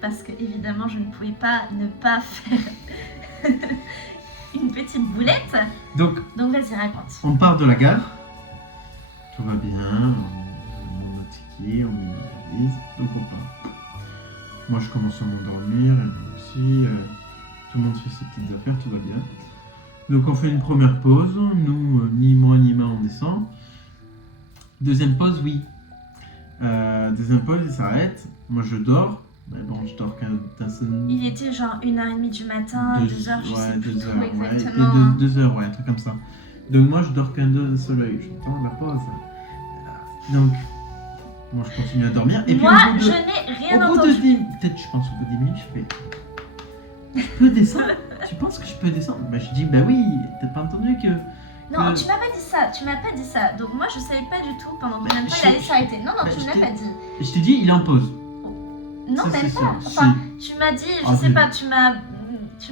parce que évidemment je ne pouvais pas ne pas faire une petite boulette. Donc, vas-y, raconte. on part de la gare. Tout va bien. On met notre ticket, on met notre valise. Donc, on part. Moi, je commence à m'endormir. Et moi aussi. Tout le monde fait ses petites affaires. Tout va bien. Donc, on fait une première pause. Nous, ni moi ni ma, on descend. Deuxième pause, oui. Deuxième pause, il s'arrête. Moi, je dors. Mais bon, je dors qu'à sonne. Il était genre 1h30 du matin, 2h, je sais plus trop exactement. Ouais. 2 heures, ouais, un truc comme ça. Donc moi, je dors qu'un seul œil. J'attends la pause. Donc, moi, je continue à dormir. Et moi, puis, je n'ai rien au bout entendu. de 10... Peut-être, je pense, au bout de 10 minutes, je fais... Je peux descendre? Tu penses que je peux descendre? Bah, je dis, bah oui, t'as pas entendu que... Non, tu m'as pas dit ça, tu m'as pas dit ça. Donc moi, je savais pas du tout pendant combien de temps il allait s'arrêter. Non, tu me l'as pas dit. Je t'ai dit, il est en pause. Non, Ça, même c'est pas. ça. Enfin, tu m'as dit, je sais mais- pas, tu m'as Je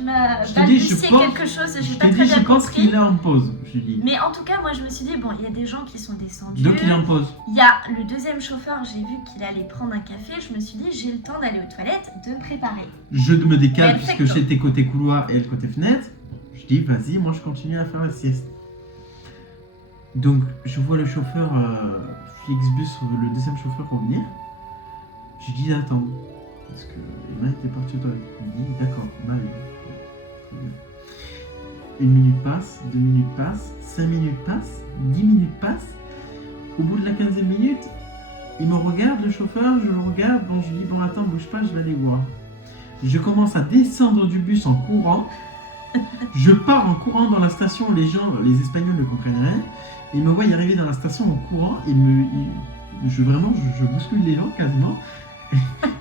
t'ai dit, je balbutié pense- quelque chose et j'ai Je pas t'ai très dit, bien je pense compris. qu'il est en pause. Je dis. Mais en tout cas, moi, je me suis dit, bon, il y a des gens qui sont descendus. Donc il est en pause. Il y a le deuxième chauffeur, j'ai vu qu'il allait prendre un café. Je me suis dit, j'ai le temps d'aller aux toilettes, de me préparer. Je me décale Perfecto. puisque j'étais côté couloir et elle côté fenêtre. Je dis, vas-y, moi je continue à faire la sieste. Donc je vois le chauffeur Flixbus, le deuxième chauffeur revenir. Je dis, attends. Parce que Emma était partie aux toilettes. Il me dit, d'accord, on va aller. Très bien. 1 minute passe, 2 minutes passent, 5 minutes passent, 10 minutes passent. Au bout de la 15e minute, il me regarde, le chauffeur, je le regarde. Bon, je lui dis, bon, attends, bouge pas, je vais aller voir. Je commence à descendre du bus en courant. Je pars en courant dans la station. Les gens, les Espagnols ne comprennent rien. Ils me voient arriver dans la station en courant. Je bouscule les gens quasiment.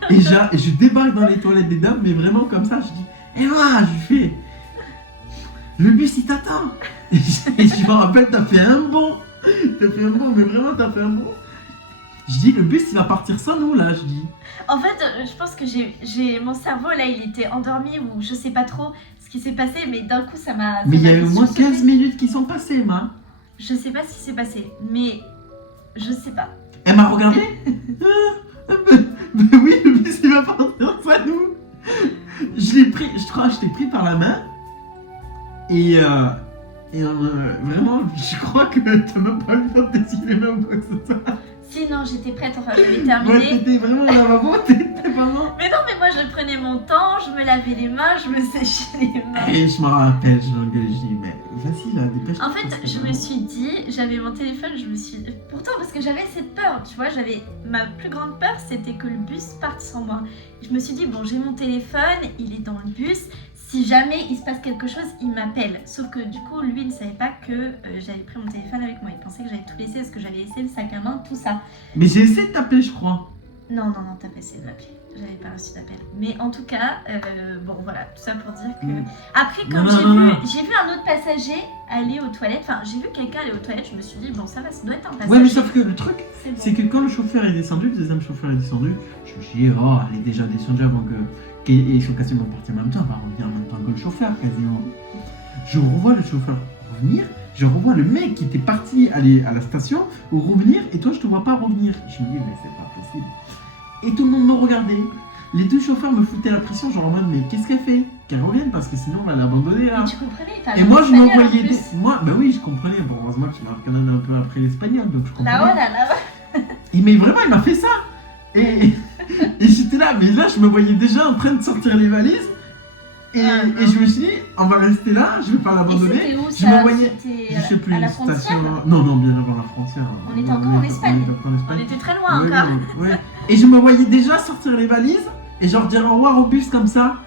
Et je débarque dans les toilettes des dames, mais vraiment comme ça. Je dis, Emma, je fais, le bus il t'attend. Et je me rappelle, t'as fait un bond. Mais vraiment, t'as fait un bond. Je dis, le bus il va partir sans nous là, je dis. En fait, je pense que j'ai mon cerveau là, il était endormi ou je sais pas trop ce qui s'est passé, mais d'un coup ça m'a. Mais il y a fait eu au moins sursauter. 15 minutes qui sont passées, Emma. Je sais pas ce qui s'est passé, mais je sais pas. Elle m'a regardé. Mais oui, le bus il va partir sans nous. Je crois que je t'ai pris par la main. Et vraiment, je crois que t'as même pas eu le temps de t'essuyer les mains ou quoi que ce soit. Si, non, j'étais prête, enfin j'avais Ouais, terminé. t'étais vraiment au lavabo, t'étais vraiment... Mais non, mais moi je prenais mon temps, je me lavais les mains, je me séchais les mains. Et je me rappelle, je l'engueulais, je dis, mais vas-y là, dépêche-toi. En fait, je me suis dit, j'avais mon téléphone, je me suis... Pourtant, parce que j'avais cette peur, tu vois, ma plus grande peur, c'était que le bus parte sans moi. Je me suis dit, bon, j'ai mon téléphone, il est dans le bus, si jamais il se passe quelque chose, il m'appelle. Sauf que du coup, lui, il ne savait pas que j'avais pris mon téléphone avec moi. Il pensait que j'avais tout laissé, parce que j'avais laissé le sac à main, tout ça. Mais j'ai essayé de t'appeler, je crois. Non, t'as pas essayé de m'appeler. J'avais pas reçu d'appel. Mais en tout cas, bon voilà, tout ça pour dire que... Après, comme j'ai vu un autre passager aller aux toilettes, enfin j'ai vu quelqu'un aller aux toilettes, je me suis dit, bon ça va, ça doit être un passager. Ouais, mais sauf que le truc, C'est bon. c'est que quand le chauffeur est descendu, le deuxième chauffeur est descendu, je me suis dit, oh, elle est déjà descendue avant que... Et ils sont quasiment partis en même temps, elle va revenir en même temps que le chauffeur, quasiment. Je revois le chauffeur revenir, je revois le mec qui était parti aller à la station revenir, et toi je te vois pas revenir. Je me dis, mais c'est pas possible. Et tout le monde me regardait. Les deux chauffeurs me foutaient la pression, genre en mode, mais qu'est-ce qu'elle fait? Qu'elle revienne, parce que sinon on va l'abandonner là. Mais tu comprenais, il parlait Et moi je espagnol, en m'envoyais plus. des... Moi, bah oui, je comprenais. Bon, heureusement que tu m'as quand même un peu appris l'espagnol, donc je comprenais. Là-haut. Mais vraiment, il m'a fait ça. Et j'étais là, mais là, je me voyais déjà en train de sortir les valises. Et je me suis dit, on va rester là, je vais pas Et l'abandonner. c'était où Je ça? me voyais, C'était je sais plus, à la une frontière? station. Non, bien avant la frontière. On était encore en Espagne. On était encore en On Espagne. était très loin Ouais, encore. ouais. Et je me voyais déjà sortir les valises et genre dire au revoir au bus comme ça.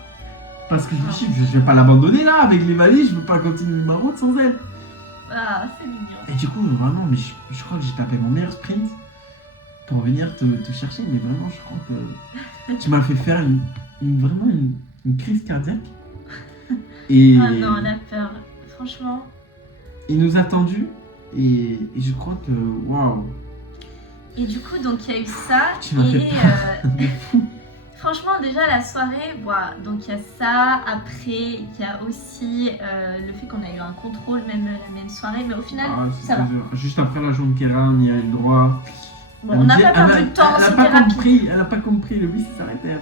Parce que je me suis dit, je vais pas l'abandonner là avec les valises, je veux pas continuer ma route sans elle. Ah, c'est mignon. Et du coup, vraiment, mais je crois que j'ai tapé mon meilleur sprint pour venir te chercher, mais vraiment, je crois que tu m'as fait faire vraiment une crise cardiaque. Et Oh non, la peur. Franchement. il nous a attendus et je crois que, waouh, Et du coup, donc il y a eu ça. tu m'as fait peur. De fou. Franchement, déjà la soirée, voilà, donc il y a ça. Après, il y a aussi le fait qu'on a eu un contrôle même la même soirée, mais au final, Ah, ça va. juste après la jaune Kéra, on y a eu le droit. Bon, on n'a pas perdu de temps, Elle a c'était pas rapide. compris, elle a pas compris, le bus il s'arrêtait.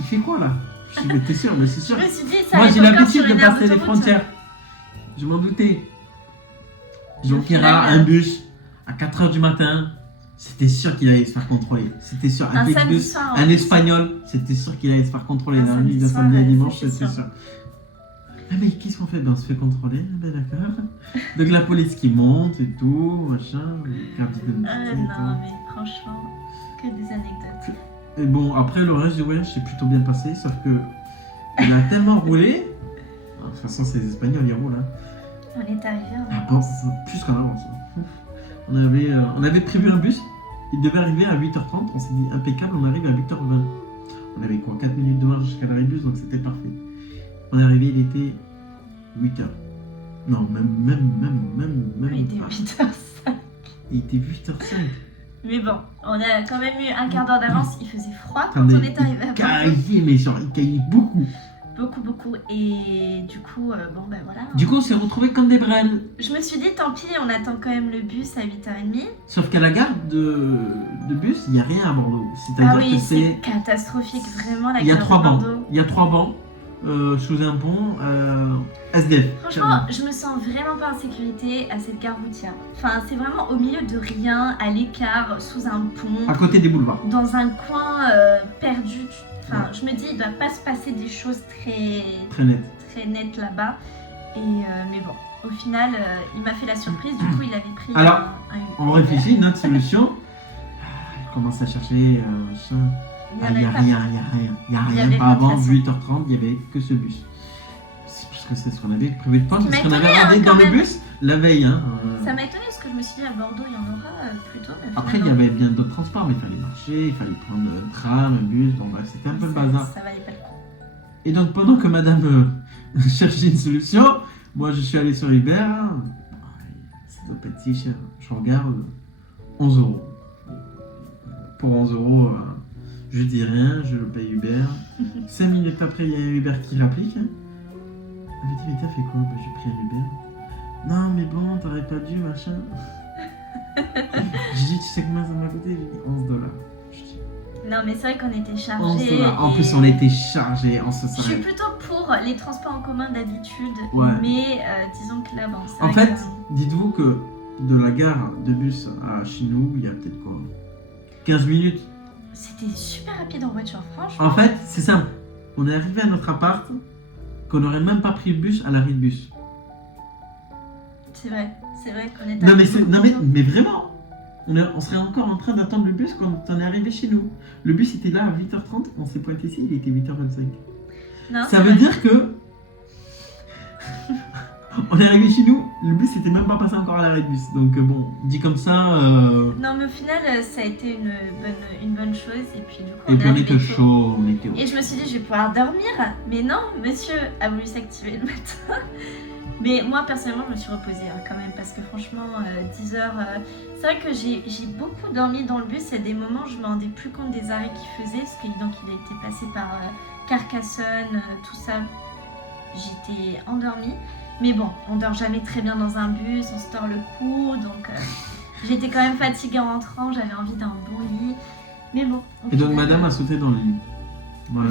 il fait quoi là? Je dis, mais t'es sûr? Mais c'est sûr. Je me suis dit, ça Moi allait j'ai encore l'habitude sur de une aire passer les d'autoroute. frontières. Je m'en doutais. Donc il y final, aura un bus à 4h du matin. C'était sûr qu'il allait se faire contrôler. C'était sûr. Un Un samedi bus, soir, en un plus. espagnol, c'était sûr qu'il allait se faire contrôler Un dans la nuit de samedi soir, samedi à ouais, dimanche, c'est c'était sûr. sûr. Ah mais qu'est-ce qu'on fait? Ben on se fait contrôler, ah ben d'accord. Donc la police qui monte et tout, machin, carte d'identité et Non, tout. mais franchement, que des anecdotes. Et bon, après le reste du voyage s'est plutôt bien passé, sauf que il a tellement roulé. De toute façon, c'est les Espagnols, ils roulent. Hein. On est arrivé en Ah bon, avance. plus qu'en avance. Hein. On avait prévu un bus, il devait arriver à 8h30, on s'est dit impeccable, on arrive à 8h20. On avait quoi, 4 minutes de marche jusqu'à l'arrêt bus, donc c'était parfait. On est arrivé, il était 8h. Non, même Il était pas. 8h05. Il était 8h05. Mais bon, on a quand même eu un quart d'heure d'avance. Il faisait froid quand Attendez, on est arrivé à il Bordeaux. caillait, mais genre, il caillait beaucoup. Beaucoup. Et du coup, bon ben voilà. Du coup, on s'est retrouvés comme des brels. Je me suis dit, tant pis, on attend quand même le bus à 8h30. Sauf qu'à la gare de bus, il n'y a rien à Bordeaux. C'est-à-dire Ah oui, que c'est catastrophique, vraiment la Il y a gare de 3 bancs. Bordeaux. Il y a 3 bancs sous un pont SDF. Franchement, je me sens vraiment pas en sécurité à cette gare routière. Enfin, c'est vraiment au milieu de rien, à l'écart, sous un pont, À côté des boulevards. dans un coin perdu. Enfin, je me dis, il doit pas se passer des choses Très net. très nettes là-bas. Et mais bon, au final, il m'a fait la surprise. Du coup, il avait pris Alors, un On réfléchit, notre solution. Il commence à chercher. Machin. Il y Ah, il n'y a avait pas- rien, il n'y a rien. Il n'y a Il y rien. avait Pas pas de avant façon. 8h30, il n'y avait que ce bus. C'est parce que c'est ce qu'on avait prévu de prendre. Ce qui Parce m'a qu'on avait étonné, regardé hein, dans quand le même. bus la veille. Hein. Ça m'a étonné parce que je me suis dit à Bordeaux, il y en aura plus tôt. Mais Après, il y finalement, avait bien d'autres transports, mais il fallait marcher, il fallait prendre un tram, un bus. Bon, bref, c'était un peu le bazar. ça valait pas le coup. Et donc, pendant que madame cherchait une solution, moi je suis allé sur Uber. Ça doit pas être si cher. Je regarde 11 euros. Pour 11 euros, je dis rien, je paye Uber. 5 minutes après, il y a un Uber qui rapplique. Elle me dit, mais t'as fait quoi? Bah, j'ai pris un Uber. Non, mais bon, t'aurais pas dû, machin. J'ai dit, tu sais combien ça m'a coûté? J'ai dit 11 $. Je dis, Non, mais c'est vrai qu'on était 11 chargés. $. En et- plus, on était chargés, on se Je suis serait. plutôt pour les transports en commun d'habitude, Ouais. mais disons que là, bon, c'est En vrai fait, dites-vous que de la gare de bus à chez nous, il y a peut-être quoi 15 minutes. c'était super rapide en voiture, franchement. En fait, c'est simple. On est arrivé à notre appart, qu'on n'aurait même pas pris le bus à l'arrêt de bus. C'est vrai qu'on est Non mais, arrivé non, beaucoup tôt. mais vraiment, on serait encore en train d'attendre le bus quand on est arrivé chez nous. Le bus était là à 8h30, on s'est pointé ici, il était 8h25. Non, Ça c'est veut vrai. dire que... on est arrivé chez nous, le bus n'était même pas passé encore à l'arrêt de bus. Donc bon, dit comme ça... Non, mais au final, ça a été une bonne chose. Et puis, du coup, Et on puis est on arrivé était tôt. chaud, on était... Et je me suis dit, je vais pouvoir dormir. Mais non, monsieur a voulu s'activer le matin. Mais moi, personnellement, je me suis reposée quand même. Parce que franchement, 10 heures. C'est vrai que j'ai beaucoup dormi dans le bus. Il y a des moments où je ne me rendais plus compte des arrêts qu'il faisait. Parce que donc, il a été passé par Carcassonne, tout ça. J'étais endormie. Mais bon, on dort jamais très bien dans un bus. On se tord le cou. Donc, j'étais quand même fatiguée en rentrant. J'avais envie d'un bon lit. Mais bon. au Et donc final, madame a sauté dans le lit. Voilà.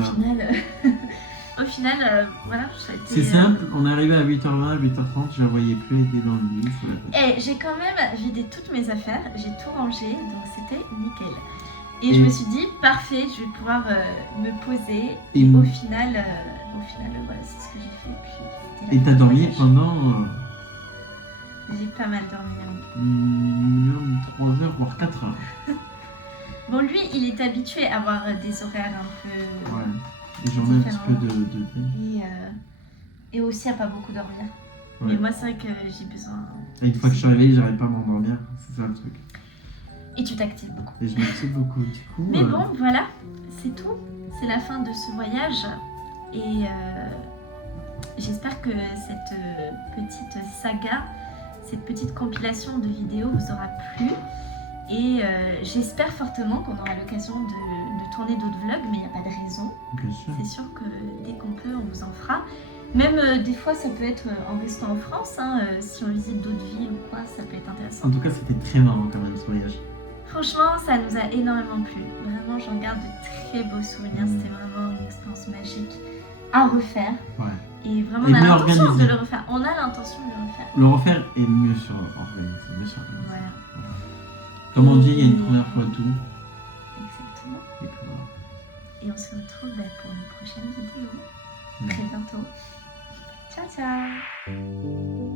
Au final, voilà, ça a été. C'est simple, on est arrivé à 8h20, 8h30, je la voyais plus, elle était dans le lit. sous la tête. Et j'ai quand même vidé toutes mes affaires, j'ai tout rangé, donc c'était nickel. Et Et- je me suis dit, parfait, je vais pouvoir me poser. Et Et m- au final, voilà, c'est ce que j'ai fait. Puis, c'était Et la t'as fin du dormi voyage. pendant J'ai pas mal dormi. Oui. minimum 3 heures, voire 4 heures. Bon, lui, il est habitué à avoir des horaires un peu. Ouais. Des journées un petit peu de... Et aussi à pas beaucoup dormir. Ouais. Mais moi, c'est vrai que j'ai besoin. Et une fois que je suis réveillé, j'arrive pas à m'endormir, c'est ça le truc. Et tu t'actives beaucoup. Et je m'excite beaucoup, du coup... Mais bon, voilà, c'est tout. C'est la fin de ce voyage. Et j'espère que cette petite saga, cette petite compilation de vidéos vous aura plu. Et j'espère fortement qu'on aura l'occasion de tourner d'autres vlogs, mais il n'y a pas de raison. Bien sûr. C'est sûr que dès qu'on peut, on vous en fera. Même des fois, ça peut être en restant en France. Hein, si on visite d'autres villes ou quoi, ça peut être intéressant. En tout cas, c'était très marrant quand même ce voyage. Franchement, ça nous a énormément plu. Vraiment, j'en garde de très beaux souvenirs. C'était vraiment vacances magiques à refaire. Ouais. Et vraiment, Et on a mieux l'intention de organisé. le refaire. On a l'intention de le refaire. Le refaire est mieux sur organisé, mieux sur organisé. Voilà, Comme on dit, il y a une première fois tout. exactement. Et puis voilà. Et on se retrouve pour une prochaine vidéo. Mm. Très bientôt. Ciao, ciao.